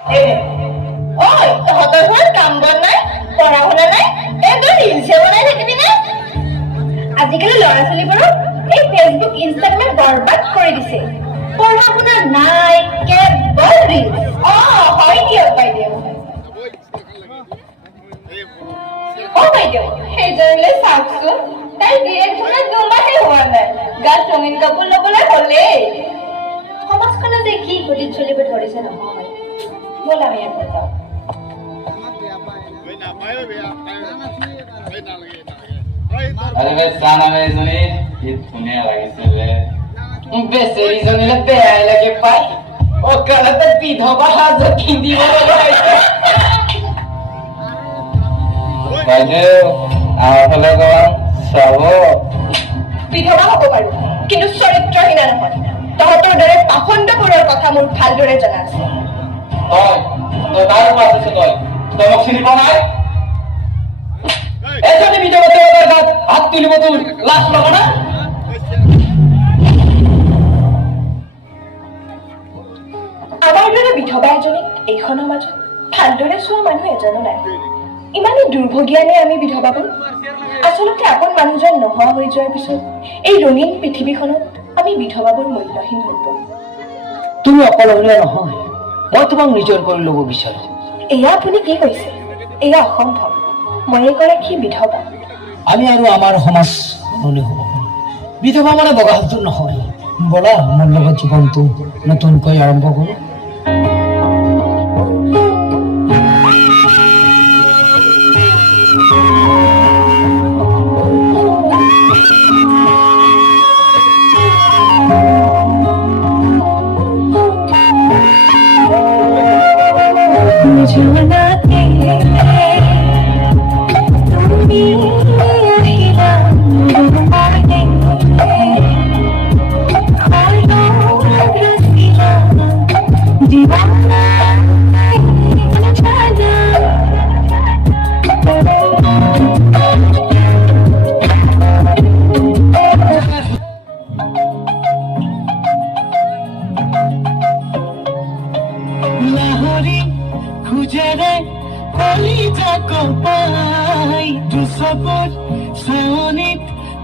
ঐ তহঁতৰ ঘৰত কাম বন নাই, পঢ়া শুনা নাই, তই ৰিলছে বনাই থাকিবি নে? আজিকালি ল'ৰা ছোৱালীবোৰক এই ফেচবুক ইনষ্টাগ্ৰামে বৰবাদ কৰি দিছে। পঢ়া শুনা নাই, কেৱল ৰিলছ। হয় দিয়ক বাইদেউ। বাইদেউ সেইজনলৈ চাওকচোন, তাই গিৰিয়েক শুনা 2 মাহে হোৱা নাই, গাত ৰঙীন কাপোৰ ল'বলৈ হ'লেই। সমাজখনে যে কি গতিত চলিব ধৰিছে নহয়, ব'ল আমি আকৌ যাওঁ। আৰে জানাবে এজনী কি ধুনীয়া লাগিছে বে বেচেৰিজনীলে বেয়াই লাগে পাই অকালতে বিধৱা সাজ কিনিব লাগে বাইদেউ আহলে গম চাব বিধৱা হ'ব পাৰো কিন্তু চৰিত্ৰহীনা নহয়। তহঁতৰ দৰে পাখণ্ডবোৰৰ কথা মোৰ ভালদৰে জনা আছে। তই তাৰ পাইছ তই মোক চিনি পোৱা নাই? এজনী বিধৱা দেৱতাৰ গাত হাত তুলিব তোৰ লাজ লগা না? আমাৰ দৰে বিধৱা এজনীক এইখন সমাজত ভালদৰে চোৱা মানুহ এজনো নাই। ইমানেই দুৰ্ভগীয়ানে আমি বিধৱাবোৰ। আচলতে আপোন মানুহজন নোহোৱা হৈ যোৱাৰ পিছত এই ৰঙীন পৃথিৱীখনত আমি বিধৱাবোৰ মূল্যহীন হৈ পৰো। তুমি অকলশৰীয়া নহয়, মই তোমাক নিজৰ কৰি ল'ব বিচাৰো। এয়া আপুনি কি কৈছে? এয়া অসম্ভৱ। মই এগৰাকী বিধৱা। আমি আৰু আমাৰ সমাজ সলনি হ'ব। বিধৱা মানে বগা হাতটো নহয়। ব'লা মোৰ লগত জীৱনটো নতুনকৈ আৰম্ভ কৰোঁ।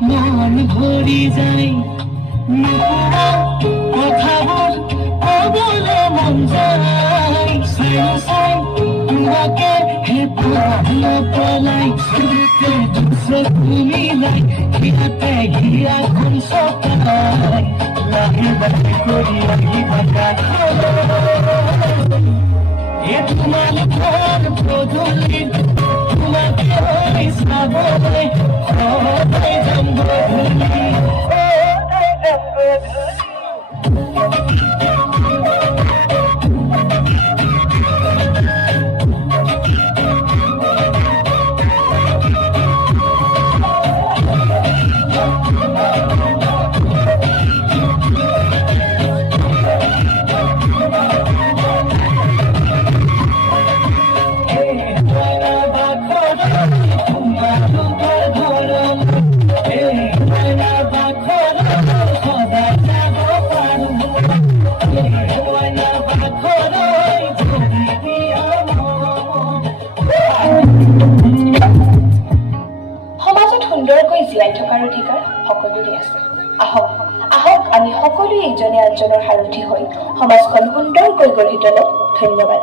মন ভৰি যায় কথাবোৰ কবলৈ মন যায় চাই তোমাকে পলাই মিলাই সিহঁতে ঘিয়াখন চকাই লাহে লাহে কৰি আহি থাকা তোমালোকৰ পদূলিত তোমাকে চাবলৈ সদায় যাম গধূলি জীয়াই থকাৰ অধিকাৰ সকলোৰে আছে। আহক আহক আমি সকলোৱে ইজনে আনজনৰ সাৰথি হৈ সমাজখন সুন্দৰকৈ গঢ়ি তোলো। ধন্যবাদ।